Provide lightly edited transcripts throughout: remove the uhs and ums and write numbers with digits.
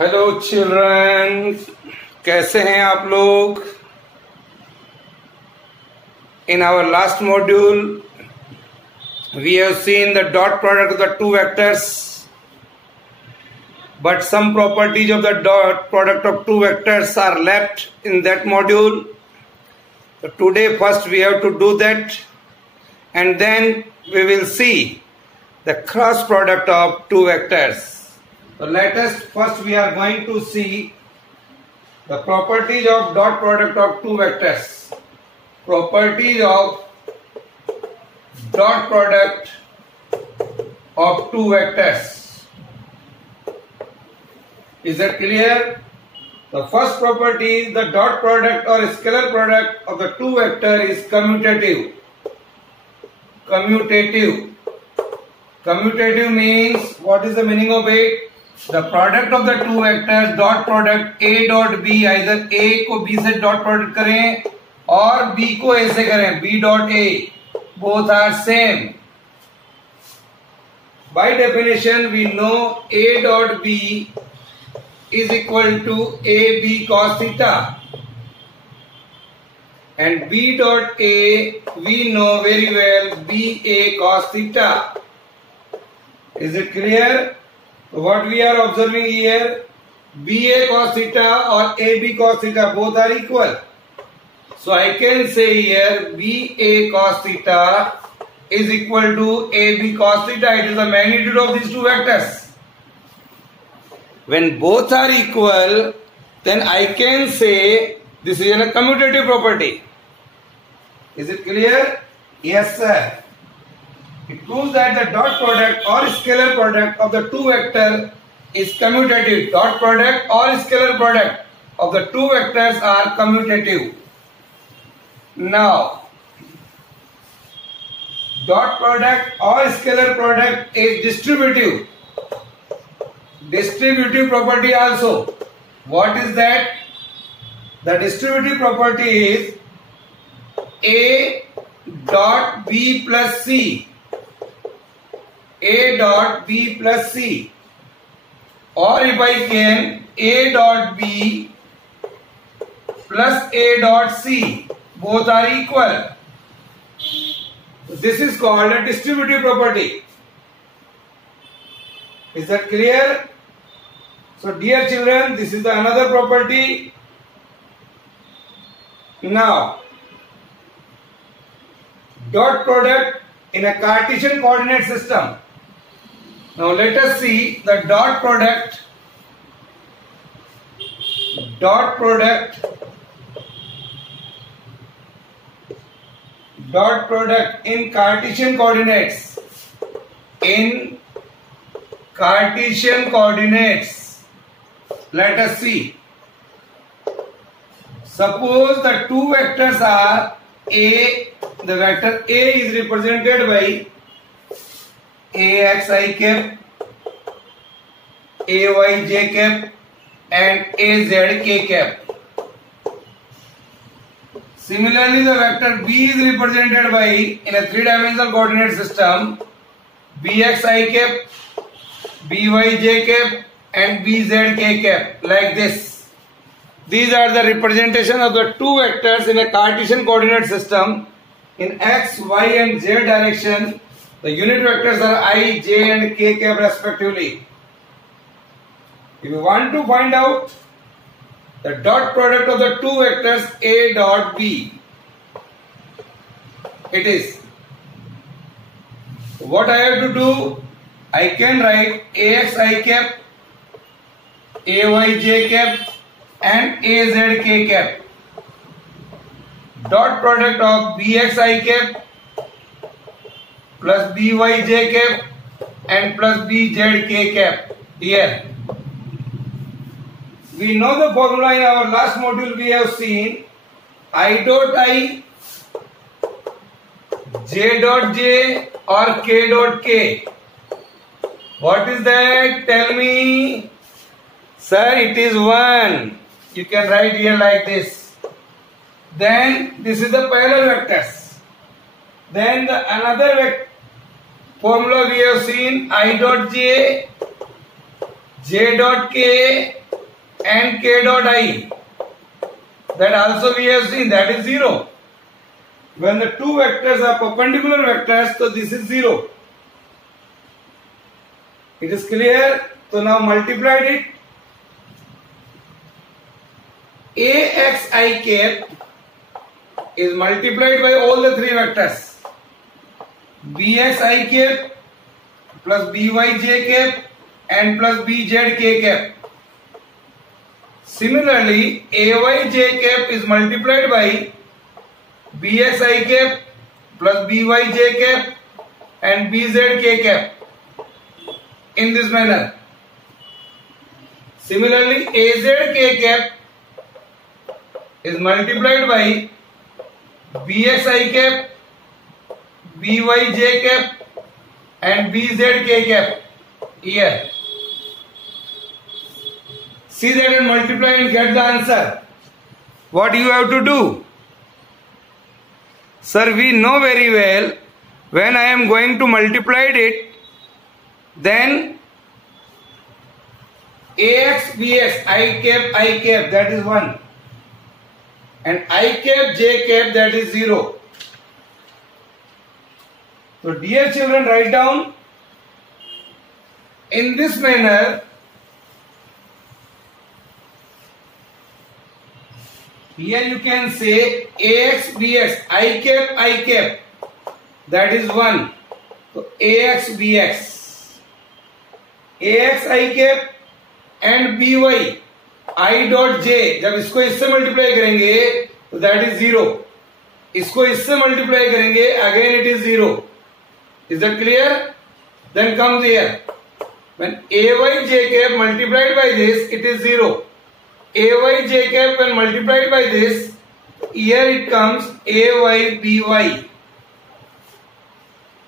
Hello children, कैसे हैं आप लोग। In our last module we have seen the dot product of the two vectors, but some properties of the dot product of two vectors are left in that module. So today first we have to do that, and then we will see the cross product of two vectors. So let us first we are going to see the properties of dot product of two vectors. Properties of dot product of two vectors. Is that clear? The first property is the dot product or scalar product of the two vector is commutative. Commutative. Commutative means, what is the meaning of it? The product of the two vectors, dot product A dot B, either A को B से dot product करें और B को A से करें, B dot A, both are same. By definition we know A dot B is equal to AB cos theta, and B dot A we know very well BA cos theta. Is it clear? What we are observing here, BA cos theta or AB cos theta both are equal. So I can say here BA cos theta is equal to AB cos theta. It is the magnitude of these two vectors. When both are equal, then I can say this is a commutative property. Is it clear? Yes, sir. It proves that the dot product or scalar product of the two vectors is commutative. Dot product or scalar product of the two vectors are commutative. Now, dot product or scalar product is distributive. Distributive property also. What is that? The distributive property is A dot B plus C. A dot B plus C, or if I can, A dot B plus A dot C, both are equal. This is called a distributive property. Is that clear? So dear children, this is another property. Now, dot product in a Cartesian coordinate system. Now let us see the dot product in Cartesian coordinates. In Cartesian coordinates, let us see. Suppose the two vectors are A. The vector A is represented by AXi cap, AYJ cap and AZK cap. Similarly, the vector B is represented by, in a three-dimensional coordinate system, BXi cap, BYJ cap and BZK cap, like this. These are the representation of the two vectors in a Cartesian coordinate system. In X, Y and Z direction, the unit vectors are I, J and K cap respectively. If you want to find out the dot product of the two vectors A dot B, it is, what I have to do, I can write AXi cap, AYJ cap and AZK cap. Dot product of BXi cap plus BYJ cap and plus BZK cap. Here we know the formula. In our last module we have seen I dot I, J dot J or K dot K. What is that? Tell me. Sir, it is 1. You can write here like this. Then this is the parallel vectors. Then the another formula we have seen I dot J, J dot K and k dot I. That also we have seen, that is 0. When the two vectors are perpendicular vectors, so this is 0. It is clear? So now multiplied it. AXI cap is multiplied by all the three vectors. BXI cap plus BYJ cap and plus BZK cap. Similarly, AYJ cap is multiplied by BXI cap plus BYJ cap and BZK cap in this manner. Similarly, AZK cap is multiplied by BXI cap, BYJ cap and BZK cap here. See that and multiply and get the answer. What you have to do? Sir, we know very well when I am going to multiply it, then AX, BX, I cap that is 1 and I cap, J cap that is 0. So dear children, write down in this manner. Here you can say AX, BX, I cap that is 1. So AX, BX, AX, I cap and BY, I dot J, जब इसको इससे multiply करेंगे तो that is 0. इसको इससे multiply करेंगे again it is 0. Is that clear? Then comes here. When AYJ cap multiplied by this, it is 0. AYJ cap when multiplied by this, here it comes AYBY.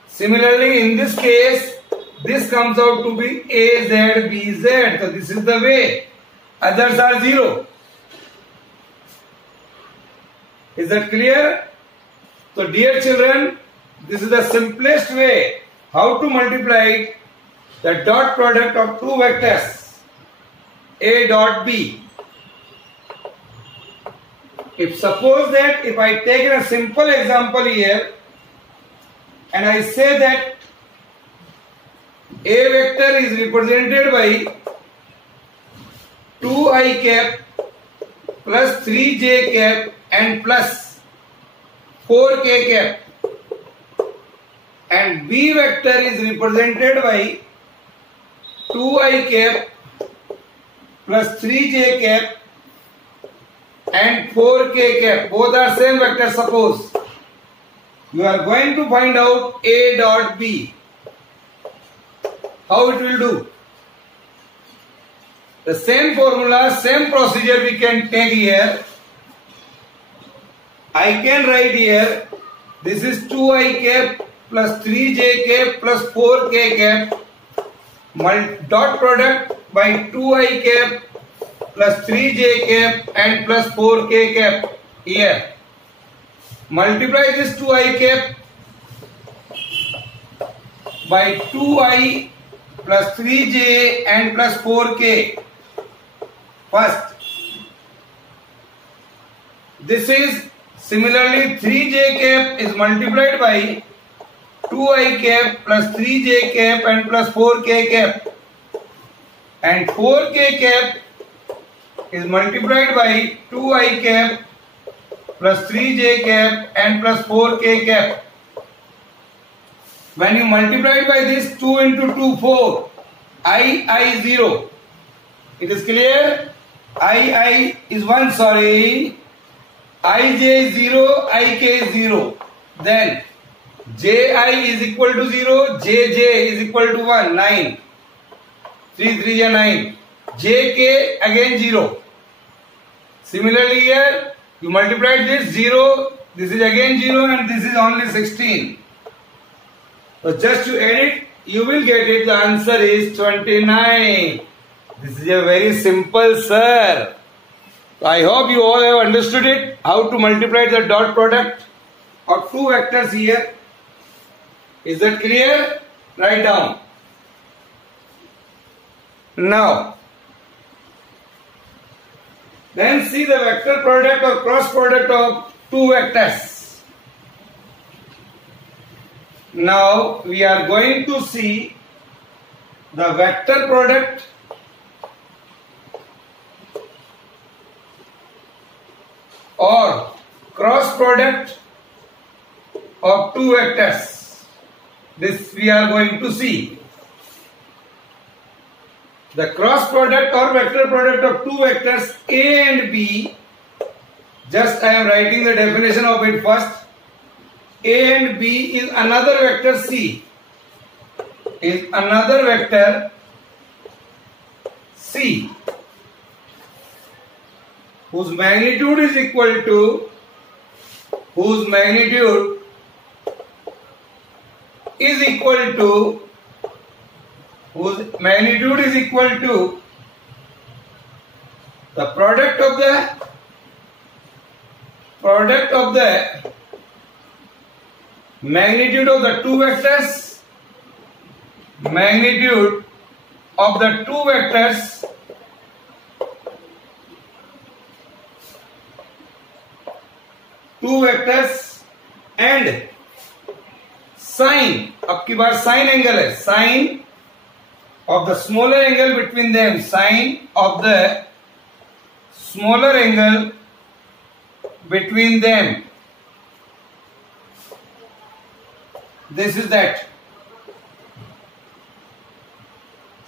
Similarly, in this case, this comes out to be AZBZ. So this is the way. Others are 0. Is that clear? So dear children, this is the simplest way how to multiply the dot product of two vectors A dot B. If suppose that if I take a simple example here and I say that A vector is represented by 2I cap plus 3J cap and plus 4K cap, and B vector is represented by 2I cap plus 3J cap and 4K cap. Both are same vector. Suppose you are going to find out A dot B. How it will do? The same formula, same procedure we can take here. I can write here, this is 2I cap plus 3J cap plus 4K cap, dot product by 2I cap plus 3J cap and plus 4K cap here. Multiply this 2I cap by 2I plus 3J and plus 4K. First, this is similarly 3J cap is multiplied by 2I cap plus 3J cap and plus 4K cap, and 4K cap is multiplied by 2I cap plus 3J cap and plus 4K cap. When you multiply by this, 2 into 2, 4, I 0. It is clear? I is 1, sorry. Ij is 0, Ik is 0. Then Ji is equal to 0, Jj is equal to 1, 9. 3 3 is 9. Jk again 0. Similarly here, you multiply this 0, this is again 0 and this is only 16. So just to add it, you will get it. The answer is 29. This is a very simple, sir. So I hope you all have understood it, how to multiply the dot product of two vectors here. Is that clear? Write down. Now, Then see the vector product or cross product of two vectors. Now we are going to see the vector product or cross product of two vectors. This we are going to see. The cross product or vector product of two vectors A and B, just I am writing the definition of it first. A and B is another vector C. Is another vector C whose magnitude is equal to the product of the magnitude of the two vectors, and sine, अब की बार sine angle है, sine of the smaller angle between them, sine of the smaller angle between them. This is that.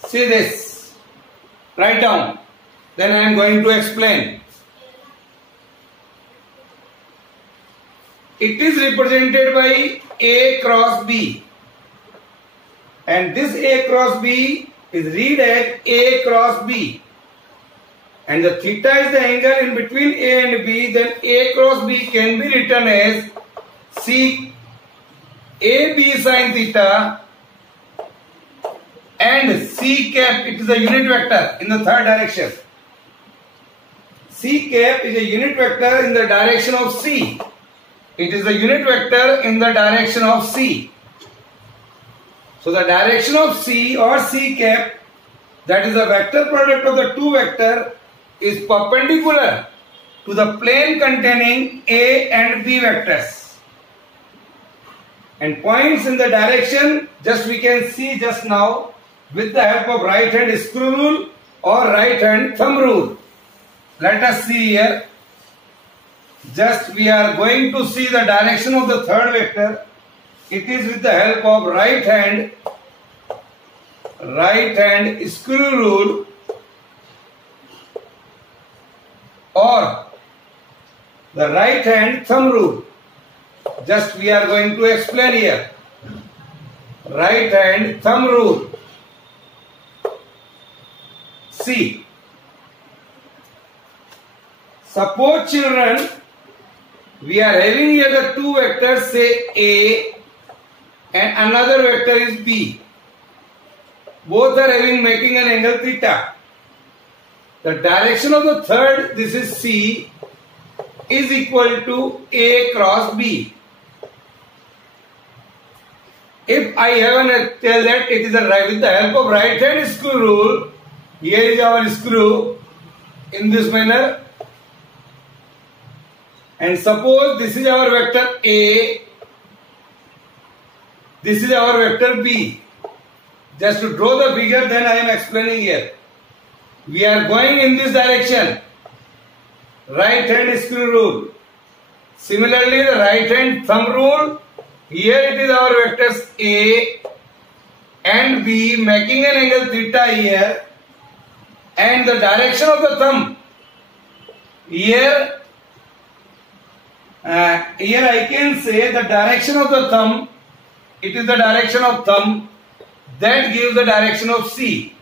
See this. Write down. Then I am going to explain. It is represented by A cross B. And this A cross B is read as A cross B. And the theta is the angle in between A and B. Then A cross B can be written as C AB sin theta and C cap, it is a unit vector in the third direction. C cap is a unit vector in the direction of C. It is a unit vector in the direction of C. So the direction of C or C cap, that is the vector product of the two vector, is perpendicular to the plane containing A and B vectors. And points in the direction, just we can see just now with the help of right hand screw rule or right hand thumb rule. Let us see here. Just we are going to see the direction of the third vector. It is with the help of right hand screw rule or the right hand thumb rule. Just we are going to explain here. Right hand thumb rule. See. Suppose children, we are having here the two vectors, say A and another vector is B. Both are making an angle theta. The direction of the third, this is C, is equal to A cross B. If I have tell that it is with the help of right hand screw rule, here is our screw in this manner. And suppose this is our vector A, this is our vector B. Just to draw the figure, then I am explaining here. We are going in this direction. Right hand screw rule. Similarly, the right hand thumb rule. Here it is our vectors A and B making an angle theta here. And the direction of the thumb. Here I can say the direction of the thumb. It is the direction of thumb that gives the direction of C.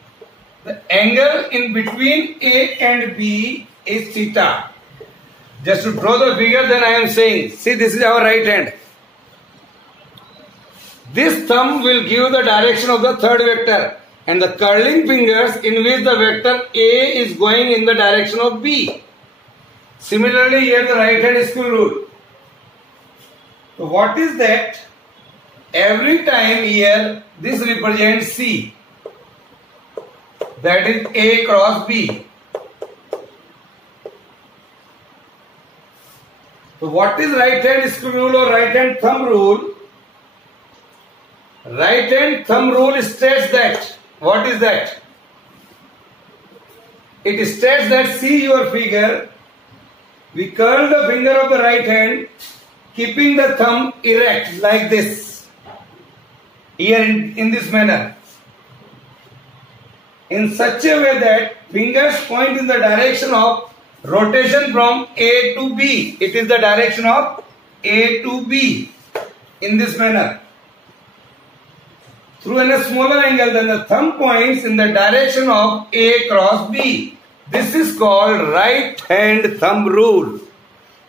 The angle in between A and B is theta. Just to draw the figure, then I am saying, see, this is our right hand. This thumb will give the direction of the third vector, and the curling fingers in which the vector A is going in the direction of B. Similarly, here the right hand screw rule. So what is that? Every time here this represents C. That is A cross B. So what is right hand screw rule or right hand thumb rule? Right hand thumb rule states that, what is that? It states that, see your figure, we curl the finger of the right hand, keeping the thumb erect like this, here in this manner, in such a way that fingers point in the direction of rotation from A to B. It is the direction of A to B in this manner. Through a smaller angle, then the thumb points in the direction of A cross B. This is called right hand thumb rule.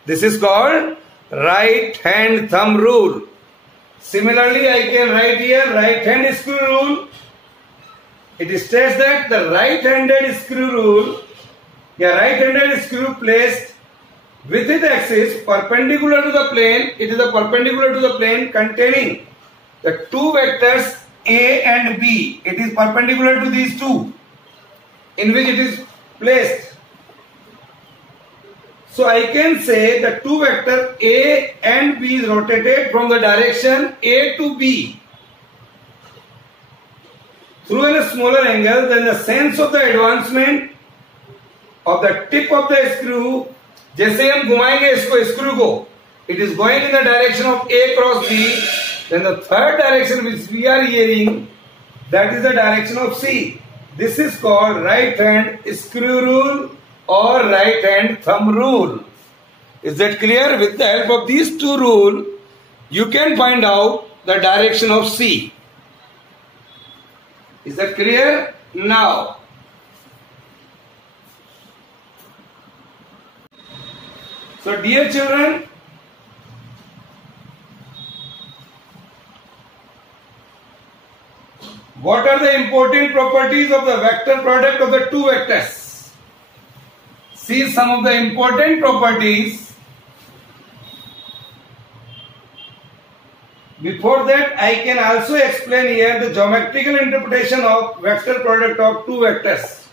This is called right hand thumb rule. Similarly, I can write here right hand screw rule. It states that the right-handed screw rule, a right-handed screw placed with its axis perpendicular to the plane, it is a perpendicular to the plane containing the two vectors A and B. It is perpendicular to these two in which it is placed. So I can say the two vectors A and B is rotated from the direction A to B through a smaller angle, then the sense of the advancement of the tip of the screw, जैसे हम घुमाएंगे इसको screw को, it is going in the direction of A cross B. Then the third direction which we are hearing, that is the direction of C. This is called right hand screw rule or right hand thumb rule. Is that clear? With the help of these two rules, you can find out the direction of C. Is that clear? Now, so dear children, what are the important properties of the vector product of the two vectors? See some of the important properties. Before that, I can also explain here the geometrical interpretation of vector product of two vectors.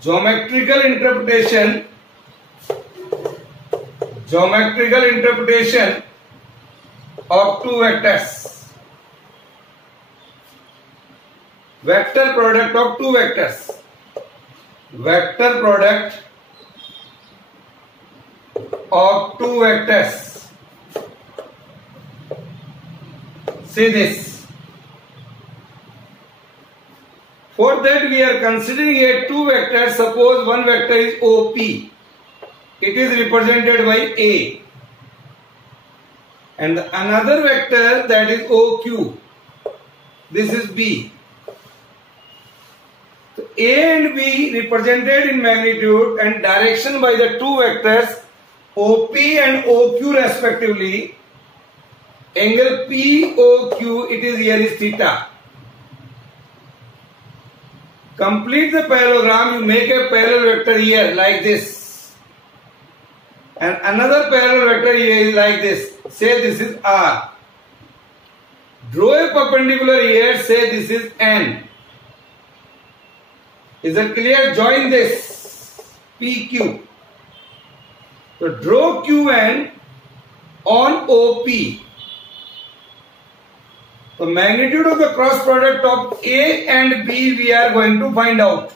Geometrical interpretation of two vectors. Vector product of two vectors. Vector product of two vectors. Say this. For that we are considering here two vectors. Suppose one vector is OP. It is represented by A. And another vector that is OQ. This is B. So A and B represented in magnitude and direction by the two vectors OP and OQ respectively. Angle POQ, it is here is theta. Complete the parallelogram, you make a parallel vector here like this. And another parallel vector here is like this. Say this is R. Draw a perpendicular here, say this is N. Is that clear? Join this PQ. So draw QN on OP. The magnitude of the cross product of A and B we are going to find out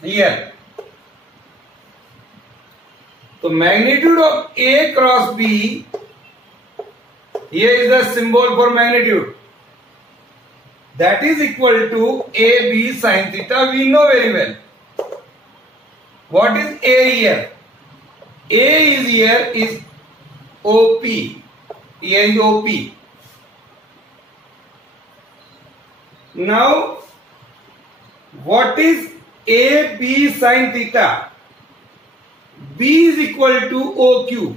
here. The magnitude of A cross B, here is the symbol for magnitude. That is equal to AB sin theta. We know very well. What is A here? A is here is OP. Here is OP. Now, what is AB sin theta? B is equal to OQ.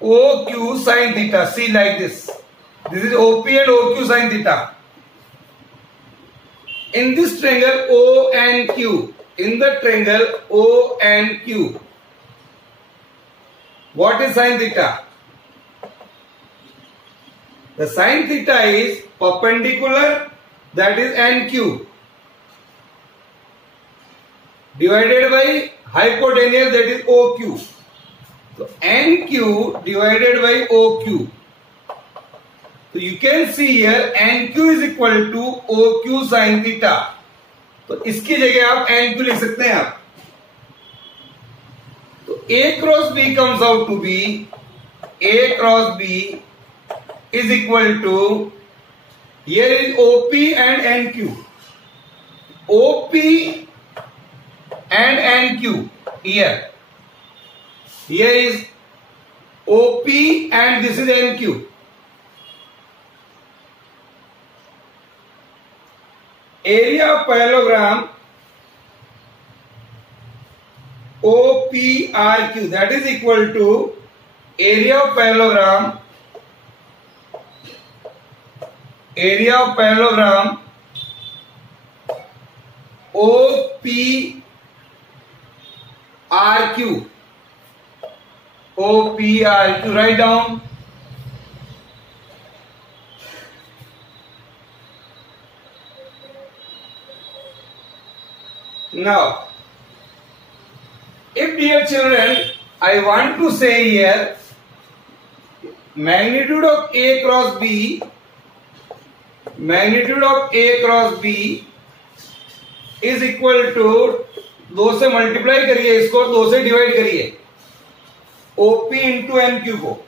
OQ sin theta. See like this. This is OP and OQ sin theta. In this triangle O and Q. In the triangle O and Q. What is sin theta? The sin theta is perpendicular, that is NQ, divided by hypotenuse, that is OQ. So NQ divided by OQ. So you can see here NQ is equal to OQ sin theta. तो इसकी जगह आप NQ लिख सकते हैं आप. तो A cross B comes out to be A cross B is equal to, here is OP and NQ. OP and NQ here. Here is OP and this is NQ. Area of parallelogram OPRQ, that is equal to area of parallelogram OPRQ. Write down. Now, if, dear children, I want to say here magnitude of A cross B is equal to, 2 से multiply करिए इसको, 2 से divide करिए OP into NQ को,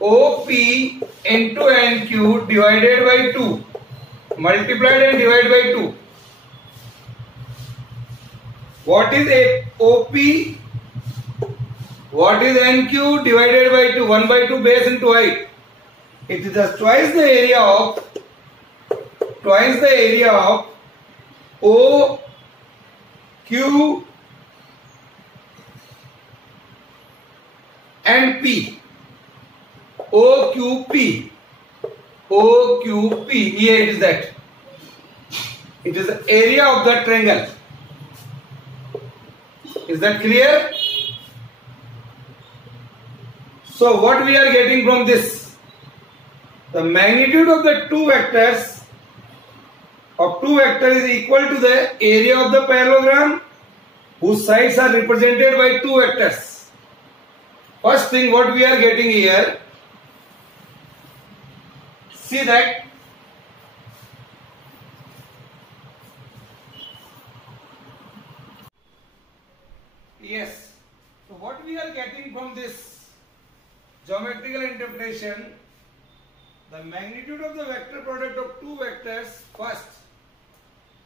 OP into NQ divided by 2, multiplied and divide by 2. What is OP? What is NQ divided by 2? 1 by 2 base into height. It is just twice the area of OQ and P. OQP. Here it is that. It is the area of the triangle. Is that clear? So what we are getting from this? The magnitude of the two vectors is equal to the area of the parallelogram whose sides are represented by two vectors. First thing what we are getting here, see that yes. So what we are getting from this geometrical interpretation, the magnitude of the vector product of two vectors, first,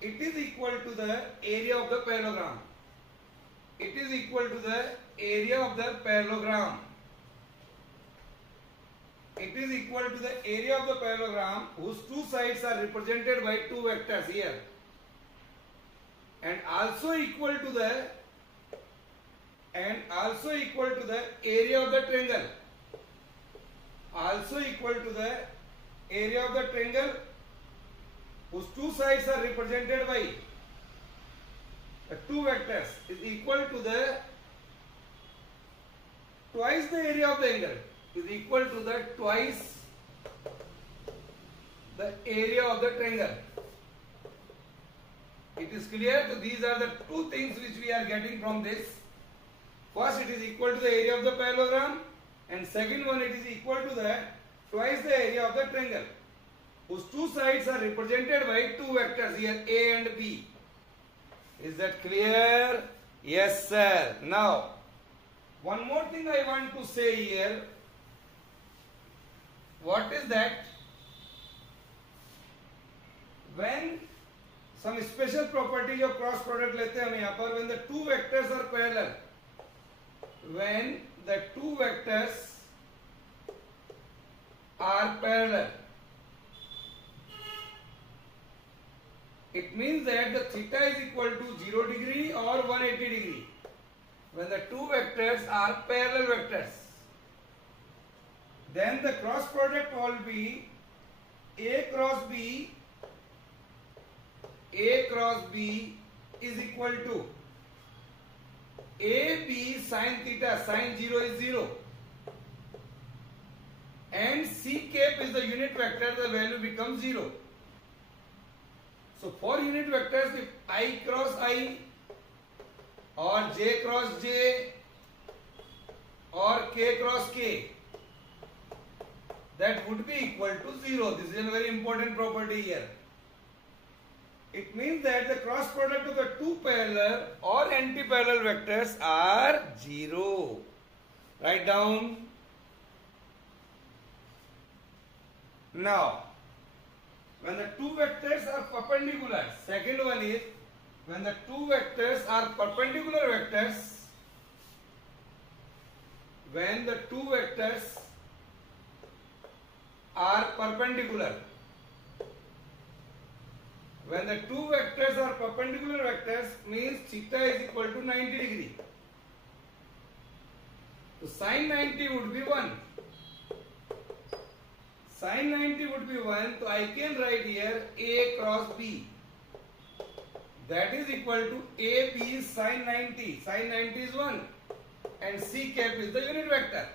it is equal to the area of the parallelogram. It is equal to the area of the parallelogram. It is equal to the area of the parallelogram whose two sides are represented by two vectors here, and also equal to the area of the triangle. Also equal to the area of the triangle whose two sides are represented by the two vectors is equal to the twice the area of the angle, is equal to the twice the area of the triangle. It is clear? So these are the two things which we are getting from this. First, it is equal to the area of the parallelogram, and second one, it is equal to the twice the area of the triangle whose two sides are represented by two vectors here, A and B. Is that clear? Yes, sir. Now, one more thing I want to say here. What is that? When some special properties of cross product लेते हैं हम यहाँ पर, when the two vectors are parallel, when the two vectors are parallel, it means that the theta is equal to 0 degree or 180 degree. When the two vectors are parallel vectors, then the cross product will be A cross B is equal to AB sin theta, sin 0 is 0, and C cap is the unit vector, the value becomes 0. So for unit vectors, if I cross I or J cross J or K cross K, that would be equal to 0. This is a very important property here. It means that the cross product of the two parallel or anti-parallel vectors are 0. Write down. Now, when the two vectors are perpendicular, second one is when the two vectors are perpendicular vectors, when the two vectors are perpendicular, when the two vectors are perpendicular vectors means theta is equal to 90 degree. So sin 90 would be 1. Sin 90 would be 1. So I can write here A cross B. That is equal to AB sin 90. Sin 90 is 1. And C cap is the unit vector.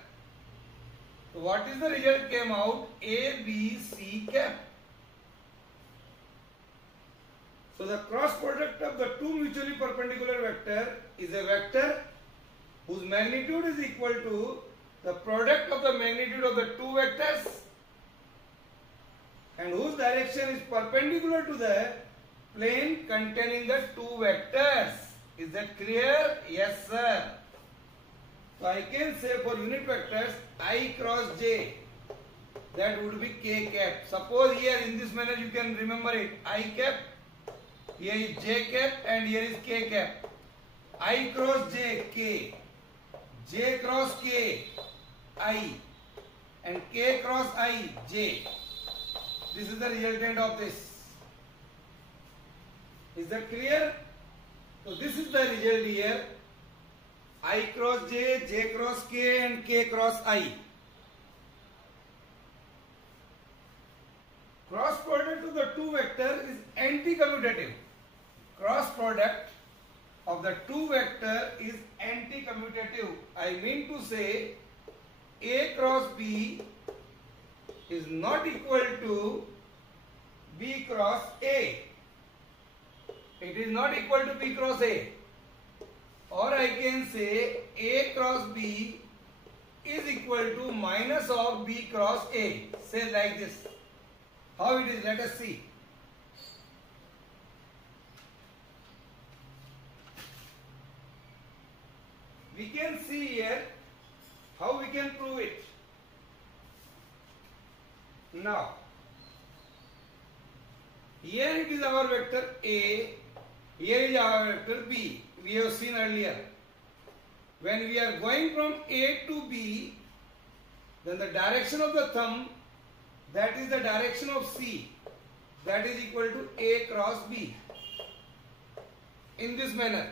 So what is the result came out? A, B, C cap. So the cross product of the two mutually perpendicular vector is a vector whose magnitude is equal to the product of the magnitude of the two vectors and whose direction is perpendicular to the plane containing the two vectors. Is that clear? Yes, sir. So I can say for unit vectors I cross J, that would be K cap. Suppose here in this manner you can remember it. I cap, here is J cap and here is K cap. I cross J, K. J cross K, I. And K cross I, J. This is the resultant of this. Is that clear? So this is the result here. I cross J, J cross K and K cross I. Cross product of the two vectors is anti-commutative. Cross product of the two vector is anti-commutative. I mean to say A cross B is not equal to B cross A. It is not equal to B cross A. Or I can say A cross B is equal to minus of B cross A. Say like this. How it is? Let us see. We can see here how we can prove it. Now, here it is our vector A, here is our vector B. We have seen earlier. When we are going from A to B, then the direction of the thumb, that is the direction of C, that is equal to A cross B. In this manner.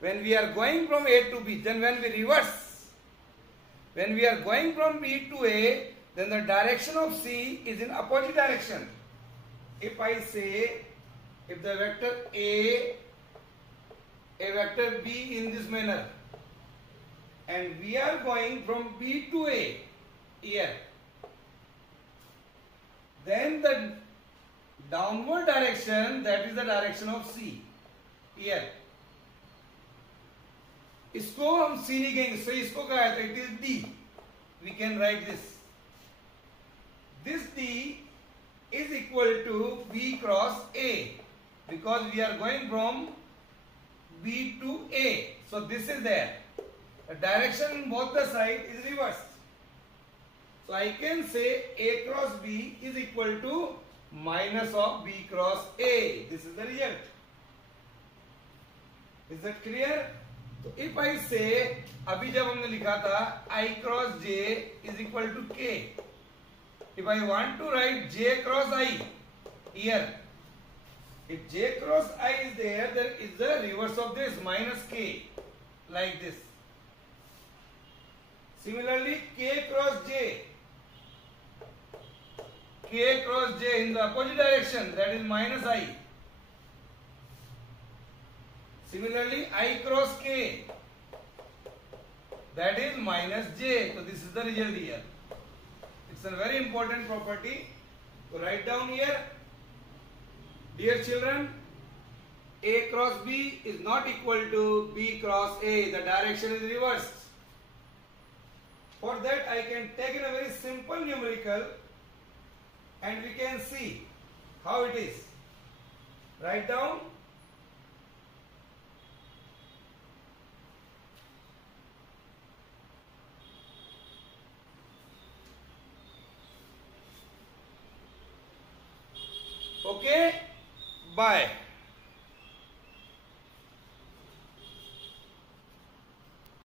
When we are going from A to B, then when we reverse, when we are going from B to A, then the direction of C is in opposite direction. If I say, if the vector A vector B in this manner, and we are going from B to A here, then the downward direction, that is the direction of C here. इसको हम C लिखेंगे, so इसको क्या है? It is D. We can write this. This D is equal to B cross A because we are going from B to A. So this is there. The direction in both the sides is reversed. So I can say A cross B is equal to minus of B cross A. This is the result. Is that clear? So if I say, अभी जब हमने लिखा था I cross J is equal to K. If I want to write J cross I here, if J cross I is there, then is the reverse of this, minus K, like this. Similarly, K cross J in the opposite direction, that is minus I. Similarly, I cross K, that is minus J. So this is the result here. It's a very important property. So write down here. Dear children, A cross B is not equal to B cross A. The direction is reversed. For that I can take in a very simple numerical and we can see how it is. Write down. Okay, bye.